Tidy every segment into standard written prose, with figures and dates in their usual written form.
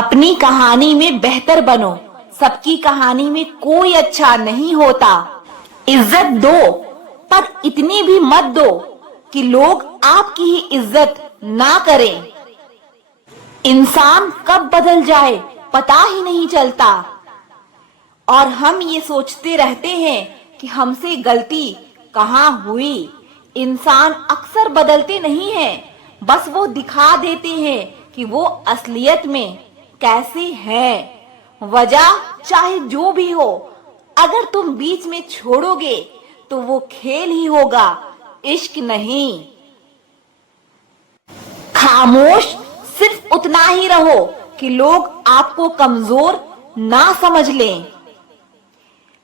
अपनी कहानी में बेहतर बनो। सबकी कहानी में कोई अच्छा नहीं होता। इज्जत दो, पर इतनी भी मत दो कि लोग आपकी ही इज्जत ना करें। इंसान कब बदल जाए पता ही नहीं चलता, और हम ये सोचते रहते हैं कि हमसे गलती कहाँ हुई। इंसान अक्सर बदलते नहीं हैं, बस वो दिखा देते हैं कि वो असलियत में कैसे हैं। वजह चाहे जो भी हो, अगर तुम बीच में छोड़ोगे तो वो खेल ही होगा, इश्क नहीं। खामोश सिर्फ उतना ही रहो कि लोग आपको कमजोर ना समझ लें।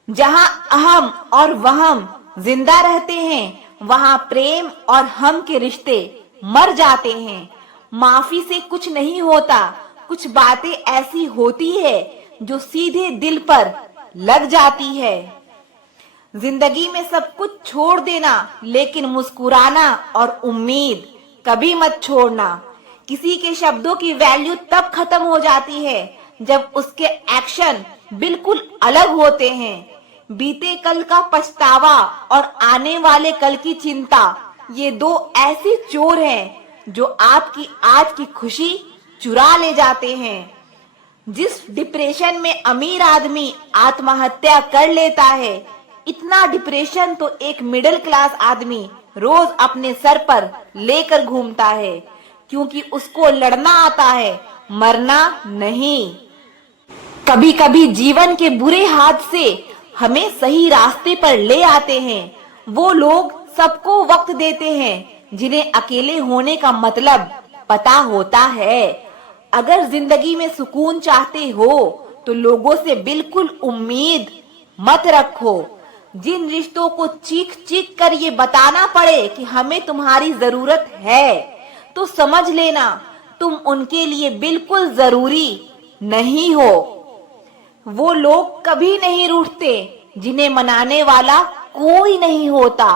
जहां अहम और वहम जिंदा रहते हैं, वहां प्रेम और हम के रिश्ते मर जाते हैं। माफी से कुछ नहीं होता, कुछ बातें ऐसी होती है जो सीधे दिल पर लग जाती है। जिंदगी में सब कुछ छोड़ देना, लेकिन मुस्कुराना और उम्मीद कभी मत छोड़ना। किसी के शब्दों की वैल्यू तब खत्म हो जाती है जब उसके एक्शन बिल्कुल अलग होते हैं। बीते कल का पछतावा और आने वाले कल की चिंता, ये दो ऐसे चोर हैं जो आपकी आज की खुशी चुरा ले जाते हैं। जिस डिप्रेशन में अमीर आदमी आत्महत्या कर लेता है, इतना डिप्रेशन तो एक मिडिल क्लास आदमी रोज अपने सर पर लेकर घूमता है, क्योंकि उसको लड़ना आता है, मरना नहीं। कभी कभी जीवन के बुरे हाथ से हमें सही रास्ते पर ले आते हैं वो लोग सबको वक्त देते हैं जिन्हें अकेले होने का मतलब पता होता है। अगर जिंदगी में सुकून चाहते हो तो लोगों से बिल्कुल उम्मीद मत रखो। जिन रिश्तों को चीख चीख कर ये बताना पड़े कि हमें तुम्हारी जरूरत है, तो समझ लेना तुम उनके लिए बिल्कुल जरूरी नहीं हो। वो लोग कभी नहीं रूठते जिन्हें मनाने वाला कोई नहीं होता।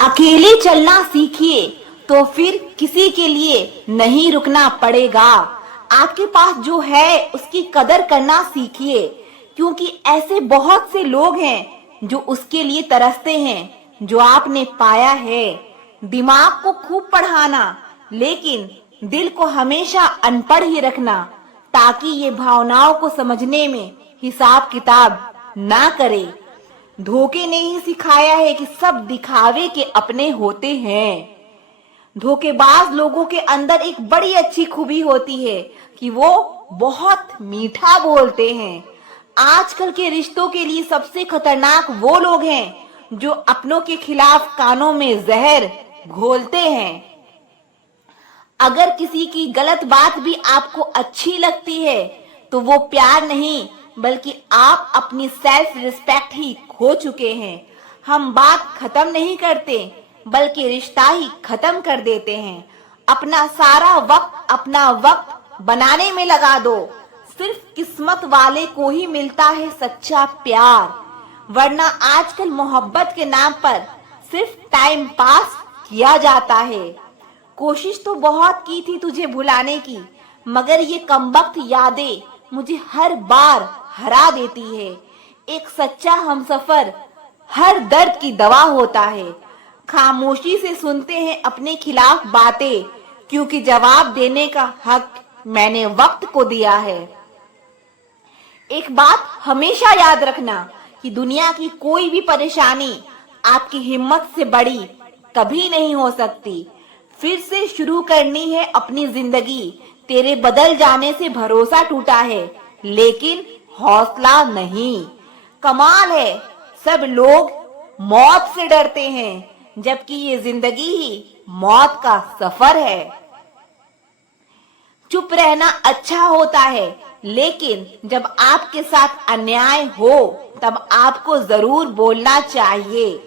अकेले चलना सीखिए तो फिर किसी के लिए नहीं रुकना पड़ेगा। आपके पास जो है उसकी कदर करना सीखिए, क्योंकि ऐसे बहुत से लोग हैं जो उसके लिए तरसते हैं जो आपने पाया है। दिमाग को खूब पढ़ाना, लेकिन दिल को हमेशा अनपढ़ ही रखना, ताकि ये भावनाओं को समझने में हिसाब किताब ना करे। धोखे ने ही सिखाया है कि सब दिखावे के अपने होते हैं। धोखेबाज लोगों के अंदर एक बड़ी अच्छी खूबी होती है कि वो बहुत मीठा बोलते हैं। आजकल के रिश्तों के लिए सबसे खतरनाक वो लोग हैं जो अपनों के खिलाफ कानों में जहर घोलते हैं। अगर किसी की गलत बात भी आपको अच्छी लगती है तो वो प्यार नहीं, बल्कि आप अपनी सेल्फ रिस्पेक्ट ही खो चुके हैं। हम बात खत्म नहीं करते, बल्कि रिश्ता ही खत्म कर देते हैं। अपना सारा वक्त अपना वक्त बनाने में लगा दो। सिर्फ किस्मत वाले को ही मिलता है सच्चा प्यार, वरना आजकल मोहब्बत के नाम पर सिर्फ टाइम पास किया जाता है। कोशिश तो बहुत की थी तुझे भुलाने की, मगर ये कमबख्त यादें मुझे हर बार हरा देती है। एक सच्चा हमसफर हर दर्द की दवा होता है। खामोशी से सुनते हैं अपने खिलाफ बातें, क्योंकि जवाब देने का हक मैंने वक्त को दिया है। एक बात हमेशा याद रखना कि दुनिया की कोई भी परेशानी आपकी हिम्मत से बड़ी कभी नहीं हो सकती। फिर से शुरू करनी है अपनी जिंदगी। तेरे बदल जाने से भरोसा टूटा है, लेकिन हौसला नहीं। कमाल है, सब लोग मौत से डरते हैं, जबकि ये जिंदगी ही मौत का सफर है। चुप रहना अच्छा होता है, लेकिन जब आपके साथ अन्याय हो तब आपको जरूर बोलना चाहिए।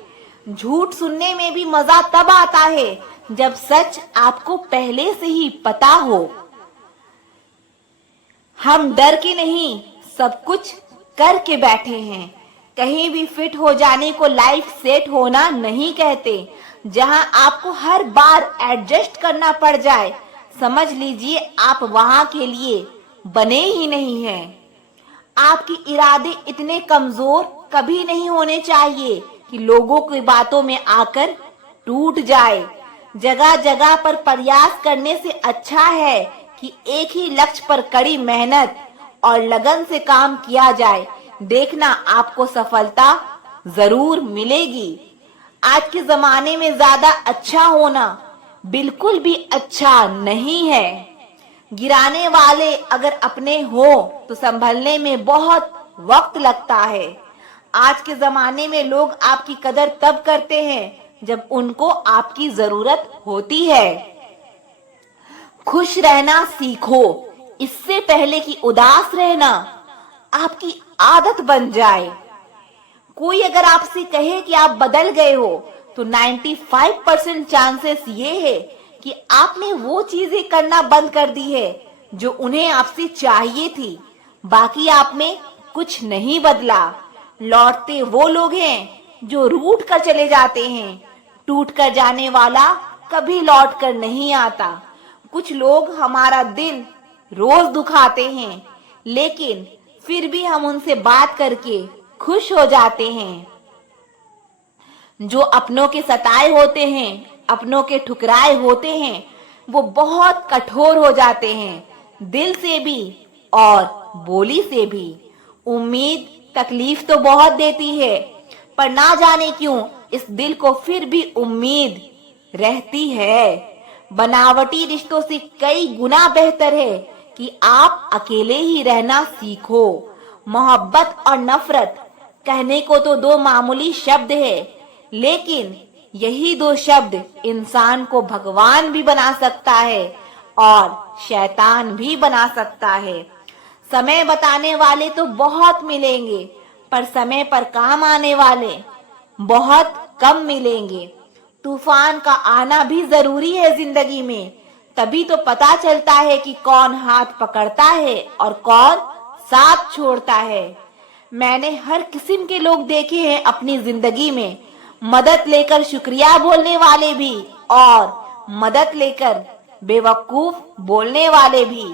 झूठ सुनने में भी मजा तब आता है जब सच आपको पहले से ही पता हो। हम डर के नहीं, सब कुछ करके बैठे हैं। कहीं भी फिट हो जाने को लाइफ सेट होना नहीं कहते। जहां आपको हर बार एडजस्ट करना पड़ जाए, समझ लीजिए आप वहां के लिए बने ही नहीं हैं। आपके इरादे इतने कमजोर कभी नहीं होने चाहिए कि लोगों की बातों में आकर टूट जाए। जगह जगह पर प्रयास करने से अच्छा है कि एक ही लक्ष्य पर कड़ी मेहनत और लगन से काम किया जाए। देखना आपको सफलता जरूर मिलेगी। आज के जमाने में ज्यादा अच्छा होना बिल्कुल भी अच्छा नहीं है। गिराने वाले अगर अपने हो तो संभलने में बहुत वक्त लगता है। आज के जमाने में लोग आपकी कदर तब करते हैं जब उनको आपकी जरूरत होती है। खुश रहना सीखो, इससे पहले कि उदास रहना आपकी आदत बन जाए। कोई अगर आपसे कहे कि आप बदल गए हो तो 95% चांसेस ये है कि आपने वो चीजें करना बंद कर दी है जो उन्हें आपसे चाहिए थी। बाकी आप में कुछ नहीं बदला। लौटते वो लोग हैं जो रूठ कर चले जाते हैं। टूट कर जाने वाला कभी लौट कर नहीं आता। कुछ लोग हमारा दिल रोज दुखाते हैं, लेकिन फिर भी हम उनसे बात करके खुश हो जाते हैं। जो अपनों के सताए होते हैं, अपनों के ठुकराए होते हैं, वो बहुत कठोर हो जाते हैं, दिल से भी और बोली से भी। उम्मीद तकलीफ तो बहुत देती है, पर ना जाने क्यों इस दिल को फिर भी उम्मीद रहती है। बनावटी रिश्तों से कई गुना बेहतर है कि आप अकेले ही रहना सीखो। मोहब्बत और नफरत कहने को तो दो मामूली शब्द है, लेकिन यही दो शब्द इंसान को भगवान भी बना सकता है और शैतान भी बना सकता है। समय बताने वाले तो बहुत मिलेंगे, पर समय पर काम आने वाले बहुत कम मिलेंगे। तूफान का आना भी जरूरी है जिंदगी में, तभी तो पता चलता है कि कौन हाथ पकड़ता है और कौन साथ छोड़ता है। मैंने हर किस्म के लोग देखे हैं अपनी जिंदगी में, मदद लेकर शुक्रिया बोलने वाले भी और मदद लेकर बेवकूफ बोलने वाले भी।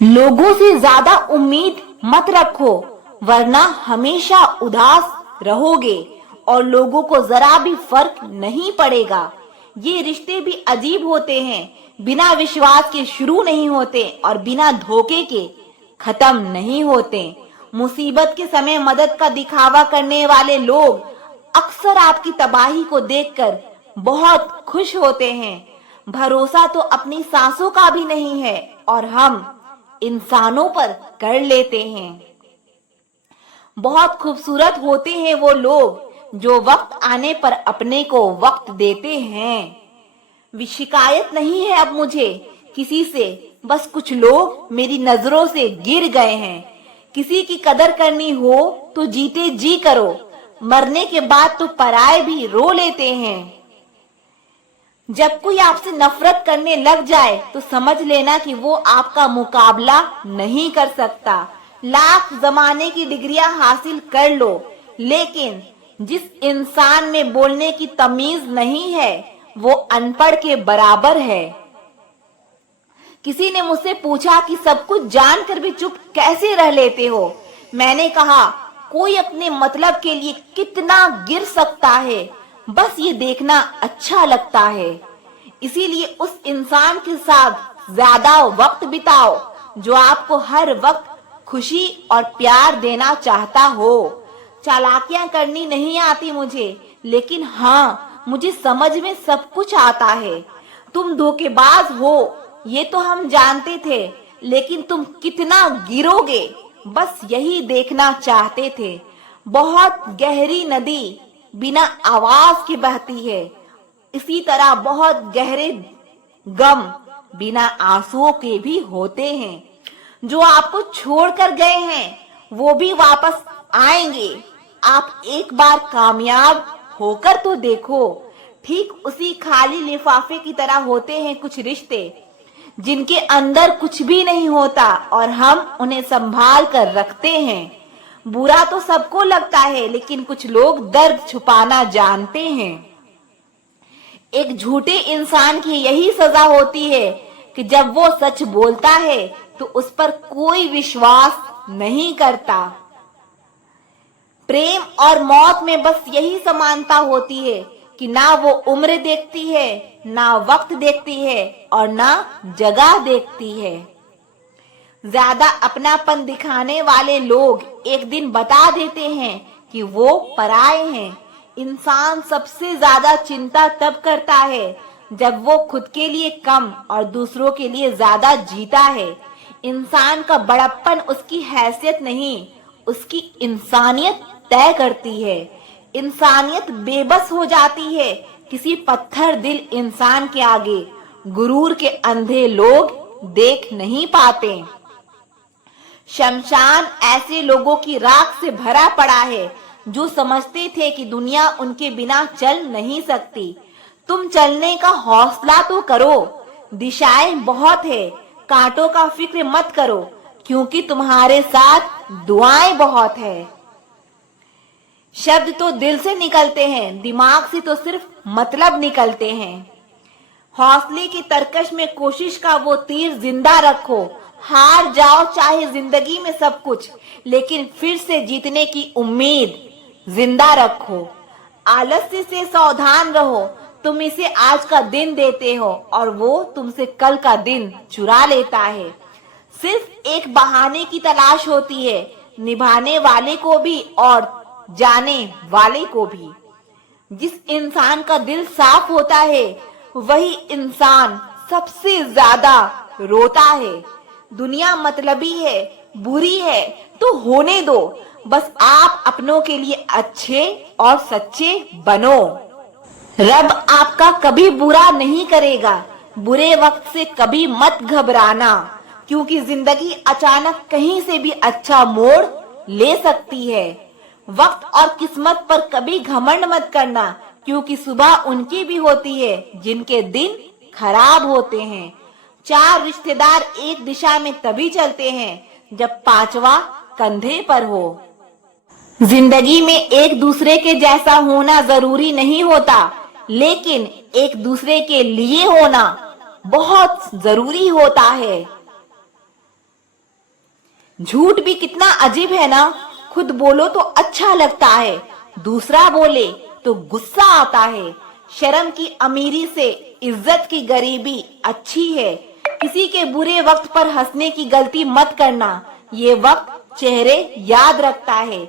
लोगों से ज्यादा उम्मीद मत रखो, वरना हमेशा उदास रहोगे और लोगों को जरा भी फर्क नहीं पड़ेगा। ये रिश्ते भी अजीब होते हैं, बिना विश्वास के शुरू नहीं होते और बिना धोखे के खत्म नहीं होते। मुसीबत के समय मदद का दिखावा करने वाले लोग अक्सर आपकी तबाही को देखकर बहुत खुश होते हैं। भरोसा तो अपनी सांसों का भी नहीं है और हम इंसानों पर कर लेते हैं। बहुत खूबसूरत होते हैं वो लोग जो वक्त आने पर अपने को वक्त देते हैं। शिकायत नहीं है अब मुझे किसी से, बस कुछ लोग मेरी नजरों से गिर गए हैं। किसी की कदर करनी हो तो जीते जी करो, मरने के बाद तो पराए भी रो लेते हैं। जब कोई आपसे नफरत करने लग जाए तो समझ लेना कि वो आपका मुकाबला नहीं कर सकता। लाख जमाने की डिग्रियां हासिल कर लो, लेकिन जिस इंसान में बोलने की तमीज नहीं है वो अनपढ़ के बराबर है। किसी ने मुझसे पूछा कि सब कुछ जानकर भी चुप कैसे रह लेते हो। मैंने कहा, कोई अपने मतलब के लिए कितना गिर सकता है, बस ये देखना अच्छा लगता है। इसीलिए उस इंसान के साथ ज्यादा वक्त बिताओ जो आपको हर वक्त खुशी और प्यार देना चाहता हो। चालाकियां करनी नहीं आती मुझे, लेकिन हाँ, मुझे समझ में सब कुछ आता है। तुम धोखेबाज हो ये तो हम जानते थे, लेकिन तुम कितना गिरोगे बस यही देखना चाहते थे। बहुत गहरी नदी बिना आवाज के बहती है, इसी तरह बहुत गहरे गम बिना आंसुओं के भी होते हैं। जो आपको छोड़कर गए हैं वो भी वापस आएंगे। आप एक बार कामयाब होकर तो देखो। ठीक उसी खाली लिफाफे की तरह होते हैं कुछ रिश्ते जिनके अंदर कुछ भी नहीं होता और हम उन्हें संभाल कर रखते हैं। बुरा तो सबको लगता है, लेकिन कुछ लोग दर्द छुपाना जानते हैं। एक झूठे इंसान की यही सजा होती है कि जब वो सच बोलता है तो उस पर कोई विश्वास नहीं करता। प्रेम और मौत में बस यही समानता होती है कि ना वो उम्र देखती है, ना वक्त देखती है और ना जगह देखती है। ज्यादा अपनापन दिखाने वाले लोग एक दिन बता देते हैं कि वो पराये हैं। इंसान सबसे ज्यादा चिंता तब करता है जब वो खुद के लिए कम और दूसरों के लिए ज्यादा जीता है। इंसान का बड़प्पन उसकी हैसियत नहीं, उसकी इंसानियत तय करती है। इंसानियत बेबस हो जाती है किसी पत्थर दिल इंसान के आगे। गुरूर के अंधे लोग देख नहीं पाते। शमशान ऐसे लोगों की राख से भरा पड़ा है जो समझते थे कि दुनिया उनके बिना चल नहीं सकती। तुम चलने का हौसला तो करो, दिशाएं बहुत है, कांटों का फिक्र मत करो क्योंकि तुम्हारे साथ दुआएं बहुत है। शब्द तो दिल से निकलते हैं, दिमाग से तो सिर्फ मतलब निकलते हैं। हौसले की तरकश में कोशिश का वो तीर जिंदा रखो। हार जाओ चाहे जिंदगी में सब कुछ, लेकिन फिर से जीतने की उम्मीद जिंदा रखो। आलस्य से सावधान रहो, तुम इसे आज का दिन देते हो और वो तुमसे कल का दिन चुरा लेता है। सिर्फ एक बहाने की तलाश होती है, निभाने वाले को भी और जाने वाले को भी। जिस इंसान का दिल साफ होता है वही इंसान सबसे ज्यादा रोता है। दुनिया मतलबी है, बुरी है तो होने दो, बस आप अपनों के लिए अच्छे और सच्चे बनो। रब आपका कभी बुरा नहीं करेगा। बुरे वक्त से कभी मत घबराना क्योंकि जिंदगी अचानक कहीं से भी अच्छा मोड़ ले सकती है। वक्त और किस्मत पर कभी घमंड मत करना क्योंकि सुबह उनकी भी होती है जिनके दिन खराब होते हैं। 4 रिश्तेदार एक दिशा में तभी चलते हैं जब 5वां कंधे पर हो। जिंदगी में एक दूसरे के जैसा होना जरूरी नहीं होता, लेकिन एक दूसरे के लिए होना बहुत जरूरी होता है। झूठ भी कितना अजीब है ना, खुद बोलो तो अच्छा लगता है, दूसरा बोले तो गुस्सा आता है। शर्म की अमीरी से इज्जत की गरीबी अच्छी है। किसी के बुरे वक्त पर हंसने की गलती मत करना, ये वक्त चेहरे याद रखता है।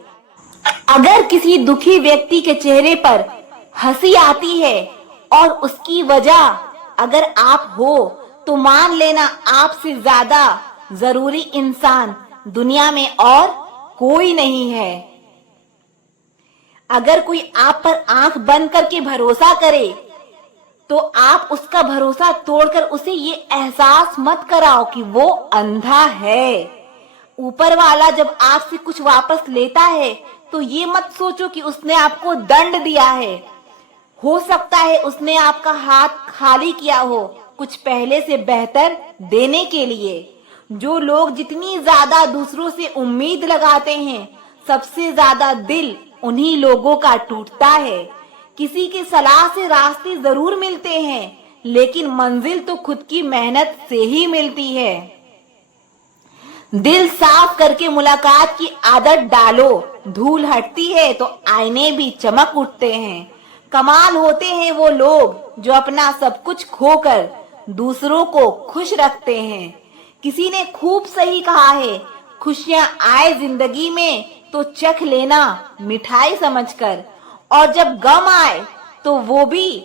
अगर किसी दुखी व्यक्ति के चेहरे पर हंसी आती है और उसकी वजह अगर आप हो तो मान लेना आपसे ज्यादा जरूरी इंसान दुनिया में और कोई नहीं है। अगर कोई आप पर आंख बंद करके भरोसा करे तो आप उसका भरोसा तोड़कर उसे ये एहसास मत कराओ कि वो अंधा है। ऊपर वाला जब आपसे कुछ वापस लेता है तो ये मत सोचो कि उसने आपको दंड दिया है। हो सकता है उसने आपका हाथ खाली किया हो कुछ पहले से बेहतर देने के लिए। जो लोग जितनी ज्यादा दूसरों से उम्मीद लगाते हैं, सबसे ज्यादा दिल उन्हीं लोगों का टूटता है। किसी की सलाह से रास्ते जरूर मिलते हैं, लेकिन मंजिल तो खुद की मेहनत से ही मिलती है। दिल साफ करके मुलाकात की आदत डालो, धूल हटती है तो आईने भी चमक उठते हैं। कमाल होते हैं वो लोग जो अपना सब कुछ खोकर दूसरों को खुश रखते हैं। किसी ने खूब सही कहा है, खुशियां आए जिंदगी में तो चख लेना मिठाई समझकर, और जब गम आए तो वो भी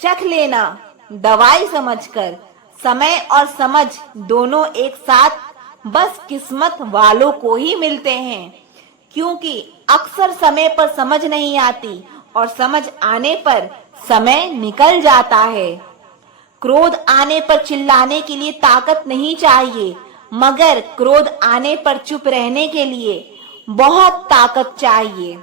चख लेना दवाई समझकर। समय और समझ दोनों एक साथ बस किस्मत वालों को ही मिलते हैं, क्योंकि अक्सर समय पर समझ नहीं आती और समझ आने पर समय निकल जाता है। क्रोध आने पर चिल्लाने के लिए ताकत नहीं चाहिए, मगर क्रोध आने पर चुप रहने के लिए बहुत ताकत चाहिए।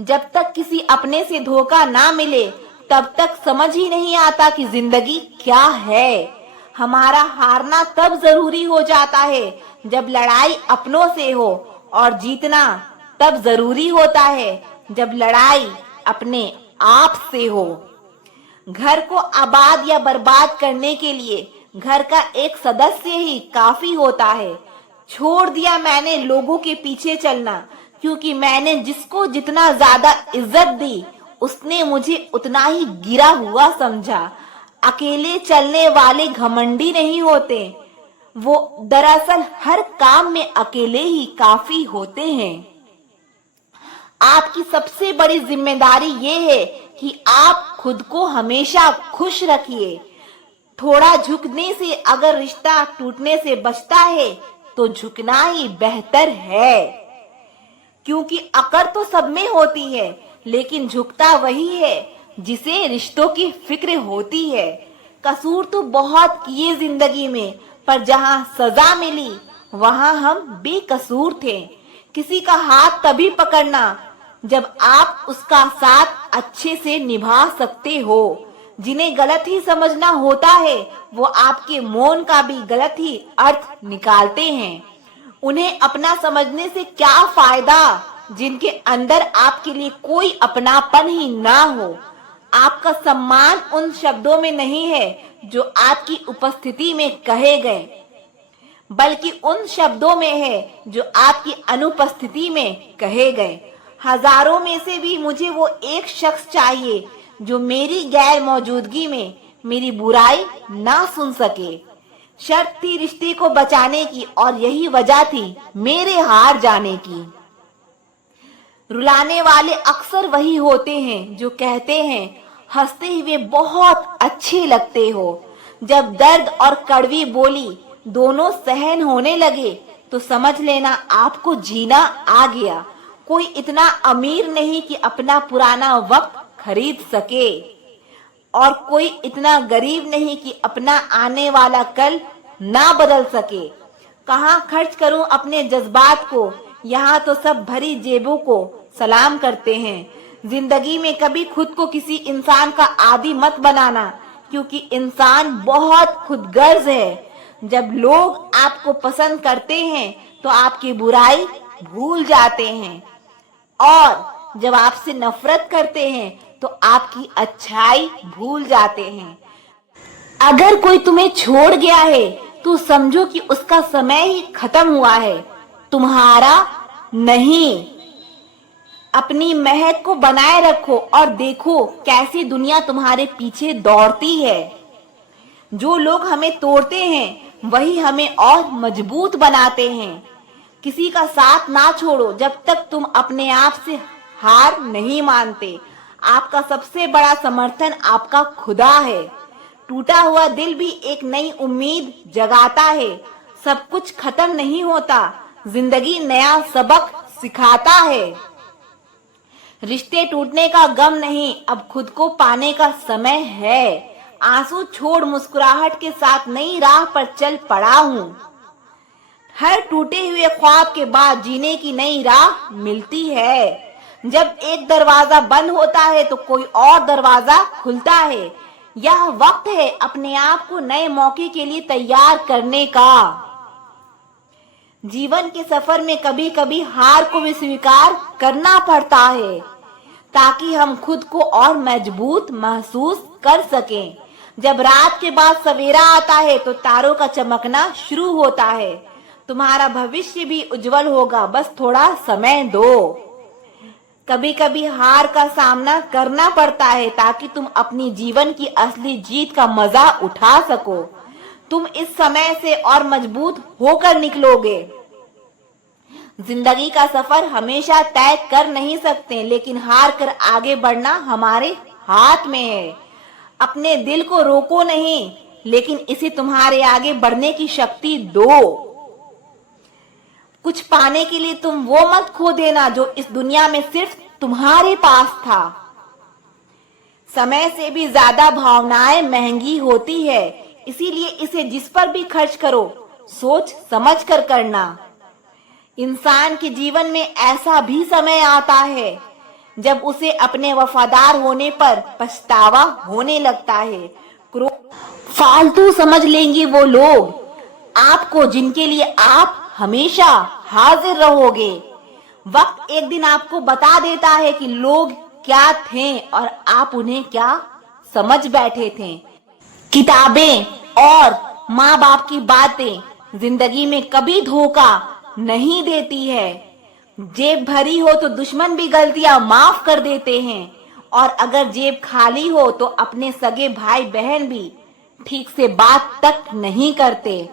जब तक किसी अपने से धोखा ना मिले तब तक समझ ही नहीं आता कि जिंदगी क्या है। हमारा हारना तब जरूरी हो जाता है जब लड़ाई अपनों से हो, और जीतना तब जरूरी होता है जब लड़ाई अपने आप से हो। घर को आबाद या बर्बाद करने के लिए घर का एक सदस्य ही काफी होता है। छोड़ दिया मैंने लोगों के पीछे चलना, क्योंकि मैंने जिसको जितना ज्यादा इज्जत दी उसने मुझे उतना ही गिरा हुआ समझा। अकेले चलने वाले घमंडी नहीं होते, वो दरअसल हर काम में अकेले ही काफी होते हैं। आपकी सबसे बड़ी जिम्मेदारी ये है कि आप खुद को हमेशा खुश रखिए। थोड़ा झुकने से अगर रिश्ता टूटने से बचता है तो झुकना ही बेहतर है, क्योंकि अकड़ तो सब में होती है, लेकिन झुकता वही है जिसे रिश्तों की फिक्र होती है। कसूर तो बहुत किए जिंदगी में, पर जहां सजा मिली वहां हम बेकसूर थे। किसी का हाथ तभी पकड़ना जब आप उसका साथ अच्छे से निभा सकते हो। जिन्हें गलत ही समझना होता है वो आपके मौन का भी गलत ही अर्थ निकालते हैं। उन्हें अपना समझने से क्या फायदा जिनके अंदर आपके लिए कोई अपनापन ही ना हो। आपका सम्मान उन शब्दों में नहीं है जो आपकी उपस्थिति में कहे गए, बल्कि उन शब्दों में है जो आपकी अनुपस्थिति में कहे गए। हजारों में से भी मुझे वो एक शख्स चाहिए जो मेरी गैर मौजूदगी में मेरी बुराई ना सुन सके। शर्त थी रिश्ते को बचाने की और यही वजह थी मेरे हार जाने की। रुलाने वाले अक्सर वही होते हैं जो कहते हैं हंसते हुए बहुत अच्छे लगते हो। जब दर्द और कड़वी बोली दोनों सहन होने लगे तो समझ लेना आपको जीना आ गया। कोई इतना अमीर नहीं कि अपना पुराना वक्त खरीद सके, और कोई इतना गरीब नहीं कि अपना आने वाला कल ना बदल सके। कहाँ खर्च करूं अपने जज्बात को, यहाँ तो सब भरी जेबों को सलाम करते हैं। जिंदगी में कभी खुद को किसी इंसान का आदी मत बनाना, क्योंकि इंसान बहुत खुदगर्ज है। जब लोग आपको पसंद करते हैं तो आपकी बुराई भूल जाते हैं, और जब आपसे नफरत करते हैं तो आपकी अच्छाई भूल जाते हैं। अगर कोई तुम्हें छोड़ गया है तो समझो कि उसका समय ही खत्म हुआ है, तुम्हारा नहीं। अपनी महक को बनाए रखो और देखो कैसी दुनिया तुम्हारे पीछे दौड़ती है। जो लोग हमें तोड़ते हैं वही हमें और मजबूत बनाते हैं। किसी का साथ ना छोड़ो जब तक तुम अपने आप से हार नहीं मानते। आपका सबसे बड़ा समर्थन आपका खुदा है। टूटा हुआ दिल भी एक नई उम्मीद जगाता है। सब कुछ खत्म नहीं होता, जिंदगी नया सबक सिखाता है। रिश्ते टूटने का गम नहीं, अब खुद को पाने का समय है। आंसू छोड़ मुस्कुराहट के साथ नई राह पर चल पड़ा हूँ। हर टूटे हुए ख्वाब के बाद जीने की नई राह मिलती है। जब एक दरवाजा बंद होता है तो कोई और दरवाजा खुलता है। यह वक्त है अपने आप को नए मौके के लिए तैयार करने का। जीवन के सफर में कभी कभी हार को भी स्वीकार करना पड़ता है, ताकि हम खुद को और मजबूत महसूस कर सकें। जब रात के बाद सवेरा आता है तो तारों का चमकना शुरू होता है। तुम्हारा भविष्य भी उज्जवल होगा, बस थोड़ा समय दो। कभी कभी हार का सामना करना पड़ता है ताकि तुम अपनी जीवन की असली जीत का मजा उठा सको। तुम इस समय से और मजबूत होकर निकलोगे। जिंदगी का सफर हमेशा तय कर नहीं सकते, लेकिन हार कर आगे बढ़ना हमारे हाथ में है। अपने दिल को रोको नहीं, लेकिन इसे तुम्हारे आगे बढ़ने की शक्ति दो। कुछ पाने के लिए तुम वो मत खो देना जो इस दुनिया में सिर्फ तुम्हारे पास था। समय से भी ज्यादा भावनाएं महंगी होती है, इसीलिए इसे जिस पर भी खर्च करो सोच समझ कर करना। इंसान के जीवन में ऐसा भी समय आता है जब उसे अपने वफादार होने पर पछतावा होने लगता है। फालतू समझ लेंगे वो लोग आपको जिनके लिए आप हमेशा हाजिर रहोगे। वक्त एक दिन आपको बता देता है कि लोग क्या थे और आप उन्हें क्या समझ बैठे थे। किताबें और माँ बाप की बातें जिंदगी में कभी धोखा नहीं देती है। जेब भरी हो तो दुश्मन भी गलतियां माफ कर देते हैं, और अगर जेब खाली हो तो अपने सगे भाई बहन भी ठीक से बात तक नहीं करते।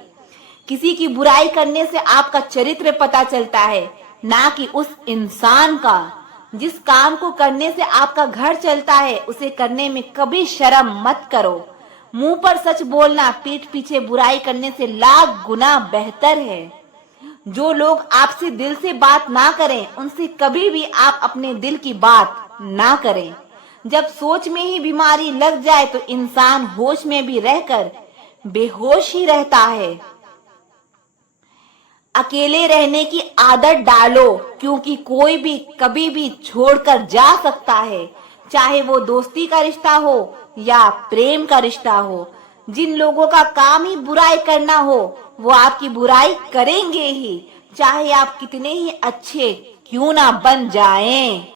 किसी की बुराई करने से आपका चरित्र पता चलता है, ना कि उस इंसान का। जिस काम को करने से आपका घर चलता है, उसे करने में कभी शर्म मत करो। मुंह पर सच बोलना पीठ पीछे बुराई करने से लाख गुना बेहतर है। जो लोग आपसे दिल से बात ना करें, उनसे कभी भी आप अपने दिल की बात ना करें। जब सोच में ही बीमारी लग जाए तो इंसान होश में भी रहकर बेहोश ही रहता है। अकेले रहने की आदत डालो, क्योंकि कोई भी कभी भी छोड़कर जा सकता है, चाहे वो दोस्ती का रिश्ता हो या प्रेम का रिश्ता हो। जिन लोगों का काम ही बुराई करना हो, वो आपकी बुराई करेंगे ही, चाहे आप कितने ही अच्छे क्यों ना बन जाएं।